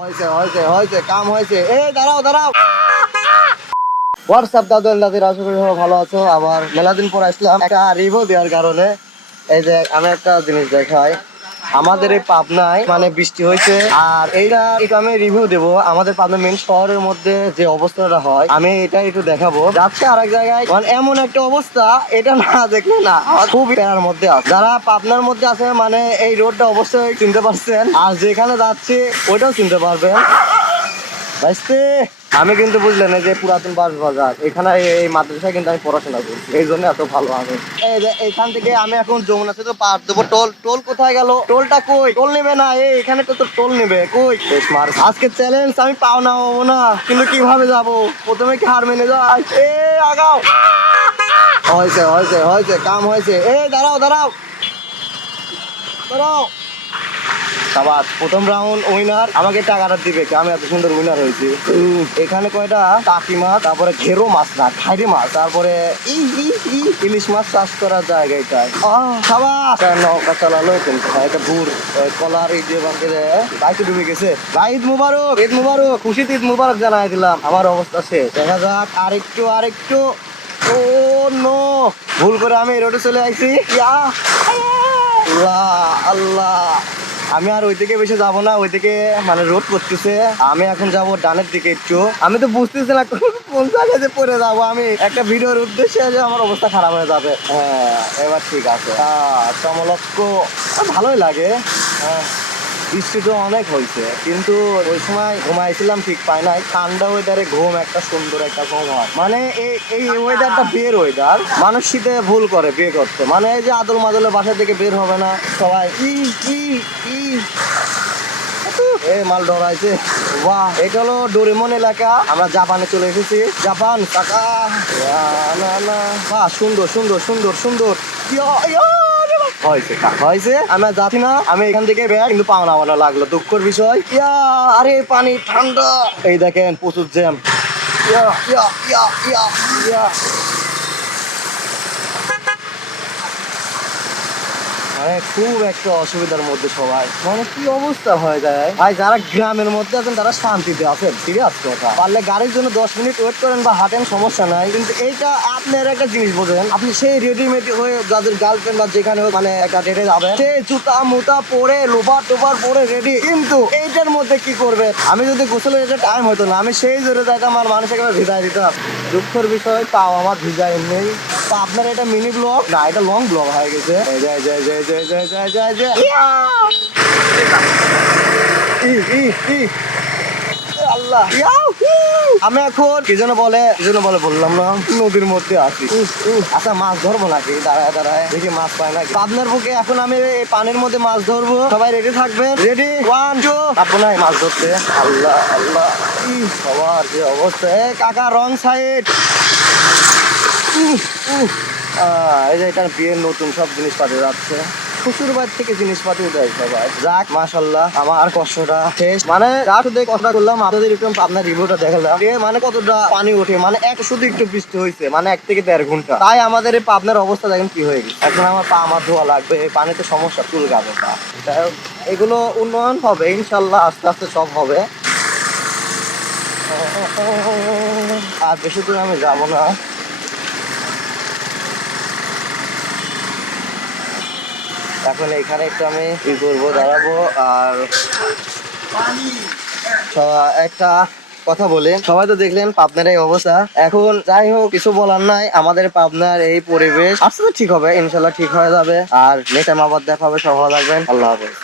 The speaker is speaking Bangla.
হয়েছে কাম হয়েছে। এই দাঁড়াও দাঁড়াও। হোয়াটসঅ্যাপ দাদু দাদির, আশা করি ভালো আছো। আবার মেলা দিন পর আসলাম একটা রিভিউ দেওয়ার কারণে। এই যে আমি একটা জিনিস দেখাই, আমাদের এই পাবনায় মানে বৃষ্টি হয়েছে, আর এইটা একটু আমি রিভিউ দেবো। আমাদের পাবনা মেন শহরের মধ্যে যে অবস্থাটা হয় আমি এটা একটু দেখাবো। যাচ্ছে আরেক জায়গায় মানে এমন একটা অবস্থা, এটা না দেখলে না আমার খুব প্যারার মধ্যে আছে। যারা পাবনার মধ্যে আছে মানে এই রোডটা অবশ্যই চিনতে পারছেন, আর যেখানে যাচ্ছি ওইটাও চিনতে পারবেন। আমি কিন্তু বুঝলেন যে পুরাতন বাজার, এখানে এই মাদ্রাসায় কিন্তু আমি পড়াশোনা করছি, এই জন্য এত ভালো। আমি এই যে এখান থেকে আমি এখন যমুনা সেতু পার দেবো। টোল কোথায় গেল? টোলটা কই? টোল নেবে না, এখানে তো টোল নেবে কই? আজকে চ্যালেঞ্জ, আমি পাও না হবো না, কিন্তু কিভাবে যাব? প্রথমে কি হার মেনে যায়? আগাও। হয়েছে কাম হয়েছে। দাঁড়াও দাঁড়াও দাঁড়াও। প্রথম রাউন্ড উইনার, আমাকে টাকাটা দিবে কি? আমি এত সুন্দর উইনার হয়েছি। এখানে কয়টা টাকি মাছ, তারপরে ঘেরো মাছ না খাইরে মাছ, তারপরে ইলিশ মাছ চাষ করার জায়গা এটা। নৌকা চালালো কিন্তু একটা ভুর কলার এই যে বাইকে ডুবে গেছে। ভাই ঈদ মুবারক, ঈদ মুবারক, খুশিতে ঈদ মুবারক জানাই দিলাম। আমার অবস্থা শেষ, দেখা যাক। আরেকটু ও নো, ভুল করে আমি রোডে চলে আসছি। আল্লাহ, আমি আর ওইদিকে বেশি যাবো না, ওইদিকে মানে রোড করতেছে। আমি এখন যাব ডানের দিকে একটু। আমি তো বুঝতেছি না কোন জায়গায় যে পড়ে যাবো। আমি একটা ভিডিওর উদ্দেশ্যে যে আমার অবস্থা খারাপ হয়ে যাবে। হ্যাঁ এবার ঠিক আছে। চমলক্ষ ভালোই লাগে। হ্যাঁ বৃষ্টিটা অনেক হয়েছে, কিন্তু ওই সময় ঘুমাইছিলাম ঠিক পাই নাই। ঠান্ডা ওয়েদারে ঘুম একটা সুন্দর একটা ঘুম হয়। মানে এই ওয়েদারটা বিয়ের ওয়েদার। মানুষ শীতে ভুল করে বিয়ে করতে, মানে এই যে আদল মাদলে বাসা থেকে বের হবে না সবাই। মাল ডরাইছে। বাহ, এটা হলো ডোরেমন এলাকা। আমরা জাপানে চলে এসেছি। জাপান কাকা। বাহ, সুন্দর সুন্দর সুন্দর সুন্দর। হয়েছে আমি যাচ্ছি না, আমি এখান থেকে ব্যাগ কিন্তু পাওনা লাগলো, দুঃখের বিষয়। আরে পানি ঠান্ডা, এই দেখেন প্রচুর জ্যাম। মানে খুব একটা অসুবিধার মধ্যে সবাই, মানে কি অবস্থা হয়ে যায় ভাই। যারা গ্রামের মধ্যে আছেন তারা শান্তিতে আছেন, ঠিক আছে কথা। পারলে গাড়ির জন্য 10 মিনিট ওয়েট করেন বা হাঁটেন, সমস্যা নাই। কিন্তু এইটা আপনার একটা জিনিস বোঝেন, আপনি সেই রেডিমেড হয়ে যাদের গার্লফ্রেন্ড বা যেখানে মানে একটা ডেটে যাবেন, সে জুতা মুতা পরে লোভার টোভার পরে রেডি, কিন্তু এইটার মধ্যে কি করবে? আমি যদি গোসলের এটা টাইম হতো না, আমি সেই জোরে যাইতাম আর মানুষ একেবারে ভিজাই দিতাম। দুঃখের বিষয় তাও আমার ভিজা এমনি। তো আপনার এটা মিনি ব্লগ না, এটা লং ব্লগ হয়ে গেছে। আল্লাহ, আমি এখন কি যেন বলে বললাম না, নদীর মধ্যে আছি। আচ্ছা মাছ ধরবো নাকি? দাঁড়ায় দাঁড়ায় দেখি মাছ পায় নাকি। আপনার বুকে এখন আমি এই পানির মধ্যে মাছ ধরবো, সবাই রেডি থাকবেন। রেডি 1 2। পাবো না মাছ ধরতে। আল্লাহ আল্লাহ, সবার যে অবস্থা। কাকা রং সাইড। এই যে এটা বিয়ের নতুন সব জিনিসপাতি যাচ্ছে, শ্বশুর বাড়ি থেকে জিনিসপাতি দেয় সবাই। যাক মাশাআল্লাহ, আমার কষ্টটা শেষ। মানে কষ্ট করলাম আপনাদের একটু আপনার রিভিউটা দেখালাম। মানে কতটা পানি ওঠে, মানে শুধু একটু বৃষ্টি হয়েছে, মানে 1 থেকে 1.5 ঘন্টা। তাই আমাদের এই পাবনার অবস্থা দেখেন কি হয়ে গেছে। এখন আমার পা আমার ধোয়া লাগবে, এই পানিতে সমস্যা, চুল গাবে পা। এগুলো উন্নয়ন হবে ইনশাল্লাহ, আস্তে আস্তে সব হবে। আর বেশি দূর আমি যাবো না। এখন এখানে একটু আমি কি করবো, দাঁড়াবো। আর একটা কথা বলে, সবাই তো দেখলেন পাবনার এই অবস্থা। এখন যাই হোক, কিছু বলার নাই। আমাদের পাবনার এই পরিবেশ আস্তে আস্তে ঠিক হবে ইনশাল্লাহ, ঠিক হয়ে যাবে। আর নেক্সট টাইম আবার দেখা হবে। সব ভালো থাকবেন, আল্লাহ হাফেজ।